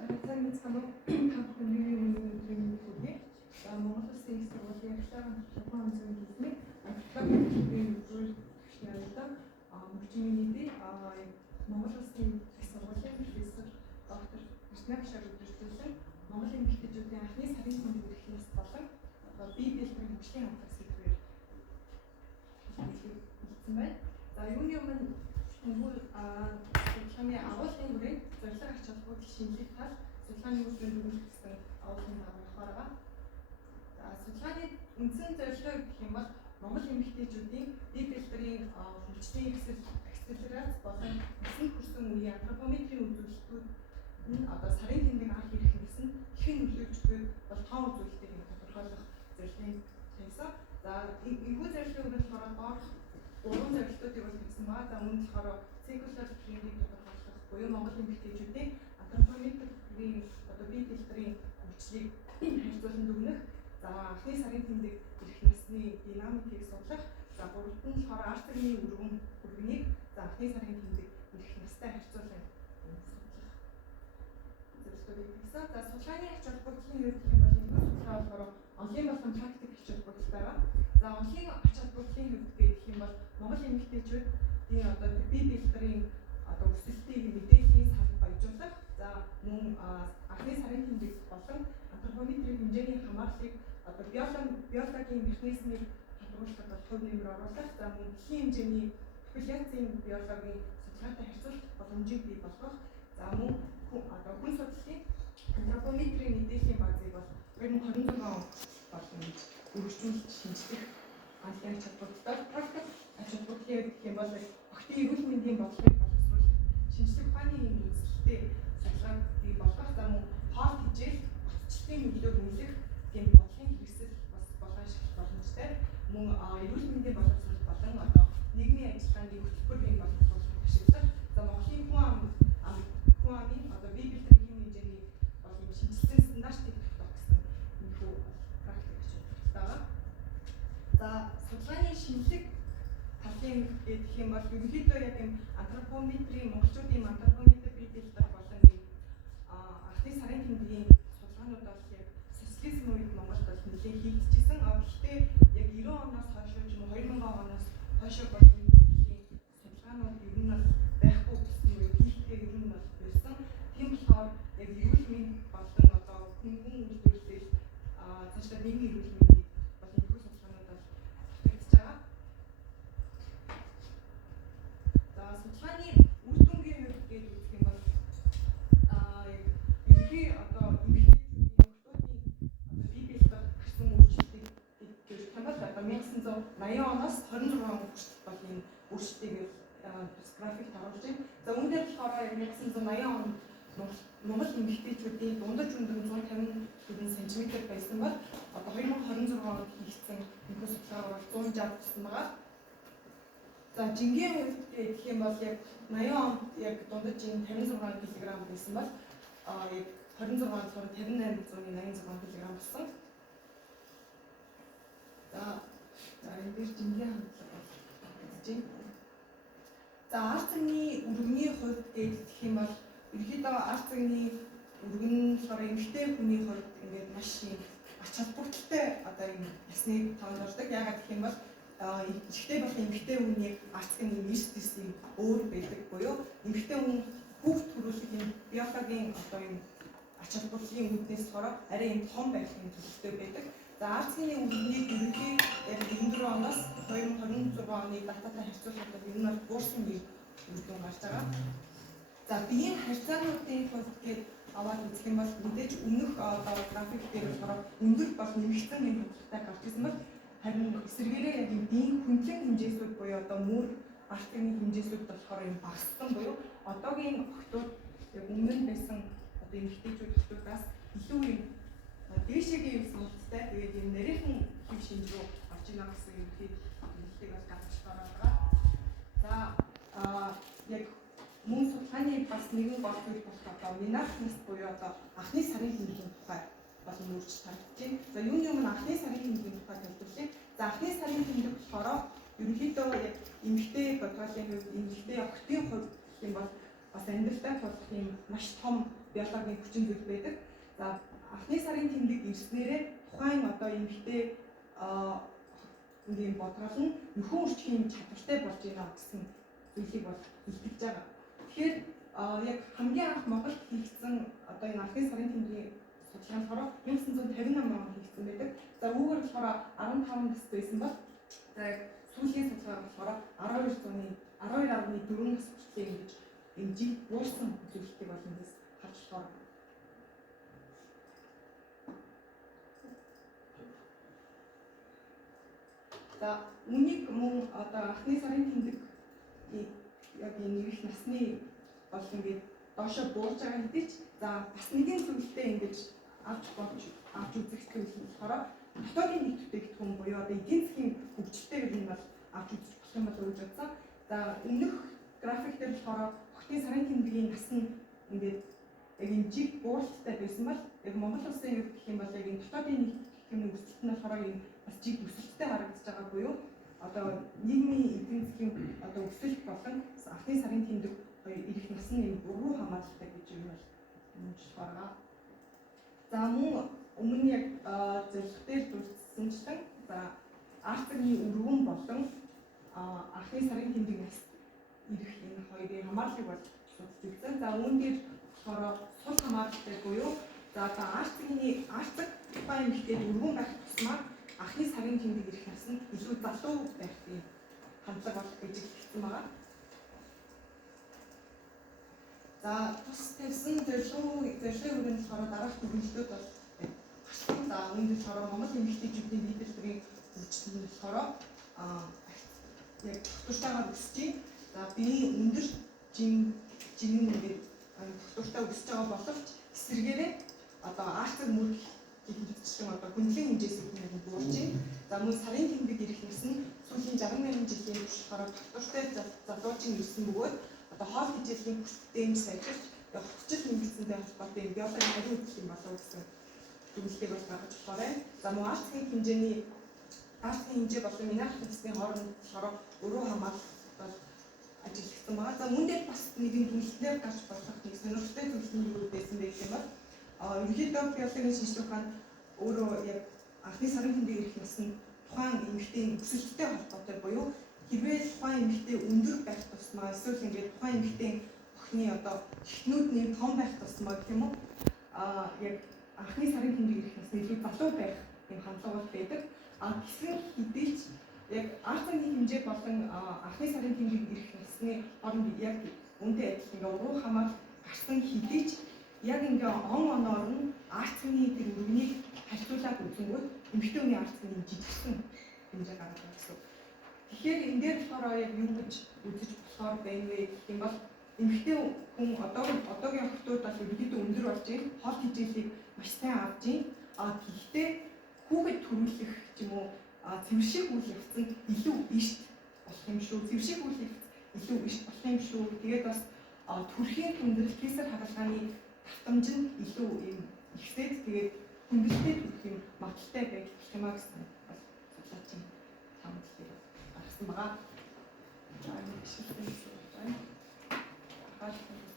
Сайн цаана компани үеийн Монгол Улсын их сургуулийн Японы зүйн хэлний Монголын Монгол Улсын их сургуулийн профессор доктор Эрдэнэ Шар өдөржүүлсэн Монголын эмэгтэйчүүдийн анхны сарын тэмдэг эрхлээс болон бие биеийн хөгжлийн хамтрах сэдвээр хэлсэн байна. За юуны өмнө судалгааны агуулгын хүрээнд зорилго ач холбогдол шинжилгээ тал судалгааны үр дүнд хүргэсэн агуулгын агуулгаар. За судалгааны үндсэн зорилго гэх юм бол Монгол эмэгтэйчүүдийн бие биеийн хөгжлийн акселерац болон өсөлт хүрсэн үеийн антропометрийн үзүүлэлтүүд нь одоо сарын тэмдэг анх ирэх гэсэн хэн нөлөөлжгүй бол тоон үзүүлэлтийг тодорхойлох зорилгын тавьсан. За энэхүү зорилгын хүрээнд доорх уран зорилтуудыг бол хэлсэн байгаа. За үүнд болохоор circular trending тодорхойлох буюу Монгол эмэгтэйчүүдийн антропометрийн одоо бие биеийн хөгжлийг харьцуулан дүгнэх. За анхны сарын тэмдэг ирэх насны динамикийг судлах. За гуравт нь болохоор арцгийн өргөнийг за анхны сарын тэмдэг ирэх настай харьцуулан судлах. Зөвлөлтүүдийг хэлсэн. За судалгааны ач холбогдлын хувьд гэх юм бол энэ судалгаа болохоор онлайн болон практик ач холбогдол байгаа. За онлайн ач холбогдлын хувьд гэх юм бол Монгол эмэгтэйчүүд энэ одоо бие биеийн одоо өсөлтийг мэдээллийн сар баяжуулах. За мөн анхны сарын тэмдэг болон антропометрийн хэмжээний хамаарлыг одоо биологийн механизмыг хадгалахад бол хувь нэмэр оруулах. За мөн дэлхийн хэмжээний популяцийн биологийн судалгаатай харьцуулах боломжийг бий болгох. За мөн одоо хүн судлалын антропометрийн мэдээллийн базыг бол 2026 болон өргөжлүүлж шинжлэх онлайн ач холбогдолтой практик ач холбогдлын гэх юм бол охидын эрүүл мэндийн бодлогыг боловсруулах шинжлэх ухааны үзэлтэй судалгааг бий болгох. За мөн хоол тэжээл батчлалын нөлөөг нэмэх гэм бодлогын хэрэгсэл бас болгон шалгах боломжтой. Мөн эрүүл мэндийн боловсрол болон одоо нийгмийн ажиллагааны хөтөлбөрийн боловсруулах ашиглах. За Монголын хүн амын одоо бие биеийн хэмжээний бол юм шинжилсэн стандартыг тогтоох гэсэн энэхүү практик ач холбогдолтой байгаа. За судалгааны шинжлэх талын гэх юм бол ерөнхийдөө яг юм антропометрийн монголчуудын антропометр бие биеийн болон анхны сарын тэмдгийн судалгаанууд бол яг социализм үед Монголд бол нэлээд хийгдчихсэн. Гэхдээ яг 90 оноос хойш ч юм уу 2000 оноос хойш бол энэ төрлийн судалгаанууд ер нь бол байхгүй гэсэн үе хийхдээ ер нь бол байсан. Тийм болохоор яг эрүүл мэнд болон одоо хүн үйлдвэрлэл цаашдаа нийгмийн эрүүл мэндийг бол энэ бүх судалгаанууд бол хэрэгжиж байгаа. За судалгааны үр дүнгийн хувьд гэж үзэх юм бол яг ерөнхий одоо эмэгтэйчүүдийн охтуудын одоо бие биеийн гарсан өөрчлөлтийг гэж хамбал одоо 1980 оноос 26 он хүртэл бол энэ өөрчлөлтийг график харуулж байна. За үүнээр болохоор 1980 онд Монгол эмэгтэйчүүдийн дундаж өндөр 150 см байсан бол одоо 2026 онд хийгдсэн энэ судалгаа бол 160 гэсэн байгаа. За жингийн хувьд гэх юм бол яг 80 онд яг дундаж 56 кг байсан бол яг 26 онд 58.86 кг болсон. За энэ дээр жингийн хандлага болж байна. За арцгийн өргөний хувьд гэх юм бол ерөнхийдөө арцгийн өргөн болохоор эмэгтэй хүний хувьд ингээд маш их ач холбогдолтой одоо юм ясныг тооцоолдог. Яагаад гэх юм бол эмэгтэй болон эмэгтэй хүний арцгийн эстесийн өөр байдаг буюу эмэгтэй хүн хүүхд төрүүлэх юм биологийн одоо юм ач холбогдлын үүднээс болохоор арай юм том байхын төлөвтэй байдаг. За арцгийн өргөний ерөнхий яг 94 оноос 2026 оны дататай харьцуулахад ер нь бол буурсан үр дүн гарч байгаа. За биеийн харьцаануудын хувьд гээд аваад үзэх юм бол мэдээж өмнөх одоо график дээр болохоор өндөр бол нэмэгдсэн юм хандлагатай гарч ирсэн бол харин эсвэргээрээ яг юм биеийн хүндлэн хэмжээсүүд буюу одоо мөр арцгийн хэмжээсүүд болохоор юм багассан буюу одоогийн охтууд яг өмнө нь байсан одоо эмэгтэйчүүд охтуудаас илүү юм дээшээгийн юм сонголттой тэгээд юм нарийнхан хэв шинж рүү орж ийнэ гэсэн юм хэлхийг бол гаргаж байгаа. За яг мөн судалгааны бас нэгэн гол зүйл болох одоо менархнес буюу одоо анхны сарын тэмдгийн тухай бол нүүрч тарагдж байна. За юуны өмнө анхны сарын тэмдгийн тухай тайлбарлая. За анхны сарын тэмдэг болохоор ерөнхийдөө яг эмэгтэй бодгалын хувьд эмэгтэй охтын хувьд гэх юм бол бас амьдралтай тулах юм маш том биологийн хүчин зүйл байдаг. За анхны сарын тэмдэг ирснээрээ тухайн одоо эмэгтэй ийм бодгол нь нөхөн үржихийн чадвартай болж байна гэсэн зүйлийг бол илтгэж байгаа. Тэгэхээр яг хамгийн анх Монголд хийгдсэн одоо энэ анхны сарын тэмдгийн судалгааны хороо 1958 онд хийгдсэн байдаг. За үүгээр болохоор 15 настай байсан бол за сүүлийн судалгаар болохоор 12.4 нас хүртэл ингэж эмжиг буурсан зүйлийг бол эндээс харж болохоор. За үнийг мөн одоо анхны сарын тэмдэг яг энэ нэрх насны бол ингээд доошо буурж байгаа хэдий ч за бас нэгэн зүйлтэй ингэж авч үзэх зүйл нь болохоор дотоодын нийт бүтээгдэхүүн буюу одоо эдийн засгийн хөгжилтэй гэдэг нь бол авч үзэх болох юм болов уу гэж бодсон. За өмнөх график дээр болохоор охидын сарын тэмдгийн нас нь ингээд яг энэ жиг бууралттай байсан бол яг Монгол улсын хувьд гэх юм бол яг энэ дотоодын нийт бүтээгдэхүүний өсөлт нь болохоор энэ бас жиг өсөлттэй харагдаж байгаа буюу одоо нийгмийн эдийн засгийн одоо өсөлт болон анхны сарын тэмдэг ирэх нас нь энэ буруу хамааралтай гэж юм бол үнэлж байгаа. За мөн өмнө яг зөвлөх дээр дурдсанчлан за арцгийн өргөн болон анхны сарын тэмдэг нас ирэх энэ хоёрын хамаарлыг бол судалж үзсэн. За үүн дээр болохоор сул хамааралтай буюу за одоо арцаг тухайн эмэгтэйд өргөн байх тусмаа анхны сарын тэмдэг ирэх нас нь илүү залуу байх юм хандлага бол эзэгдсэн байгаа. За тус тавьсан зорилгын хүрээнд болохоор дараах хөгжлөлтүүд бол гарсан. За үүнд болохоор Монгол эмэгтэйчүүдийн лидерийн хөгжил нь болохоор яг тогтвортойгоор өсөж байна. За биеийн өндөр жингэн ингээд тогтвортой өсөж байгаа боловч эсвэргээрээ одоо арцаг мөрөх гихэлцсэн одоо хүнлэн хэмжээс нь буурж байна. За мөн сарын тэмдэг ирэх нас нь сүүлийн 68 жилийн турш болохоор тогтвортой залуучийн ирсэн бөгөөд одоо хоол ижилтийн бүтээн сайжирч хувьчил нэмэгдсэнтэй холбоотой биологийн хариу үйлдэл юм болов гэсэн зүйлийг бол гаргаж болохоор байна. За мөн арцгийн хэмжээ болон минерал хүнсний хооронд болохоор өрөө хамгаалалт бол ажиллагдсан байгаа. За мөн дээр бас нэгэн дүнлэлтээр гарч болох нэг сонирхолтой зүйл нь юу байсан бэ гэх юм бол ерөнхийдөө биологийн шинжилгээ ухаан өөрөө яг анхны сарын тэмдэг ирэх нас нь тухайн эмэгтэйн өсөлттэй холбоотой буюу хэрвээ тухайн эмэгтэй өндөр байх тусмаа эсвэл ингээд тухайн эмэгтэйн охины одоо эхнүүд нэг том байх тусмаа гэх юм уу яг анхны сарын тэмдэг ирэх нас нь илүү залуу байх юм хандлага бол байдаг. Гэсэн хэдий ч яг арцгийн хэмжээ болон анхны сарын тэмдэг ирэх насны хооронд яг үүнтэй адилхан ингээ уруу хамаар гарсан хэдий ч яг ингээ оноор нь арцгийн тэр өргөнийг харьцуулаад үзэнгүүт эмэгтэй хүний арцгийн жижигсэн хэмжээ гараад байна гэсэн. Тэгэхээр энэ дээр болохоор яг юу гэж үзэж болохоор байна вэ гэх юм бол эмэгтэй хүн одоогийн охтууд бол ерөнхийдөө өндөр болж байна. Хоол ижилтийг маш сайн авж байна. Гэхдээ хүүхэд төрүүлэх ч юм уу цэвэрших үйл явц нь илүү ишт болох юм шүү. Цэвэрших үйл явц илүү ишт болох юм шүү. Тэгээд бас төрхийн хүндрэл кесар хагалгааны давтамж нь илүү юм ихсээд тэгээд хүндрэлтэй төрөх юм магадaltaй байж болох юм а гэсэн бол судлаачийн хамтлагийг гаргасан байгаа. За энэ шилдэг байна.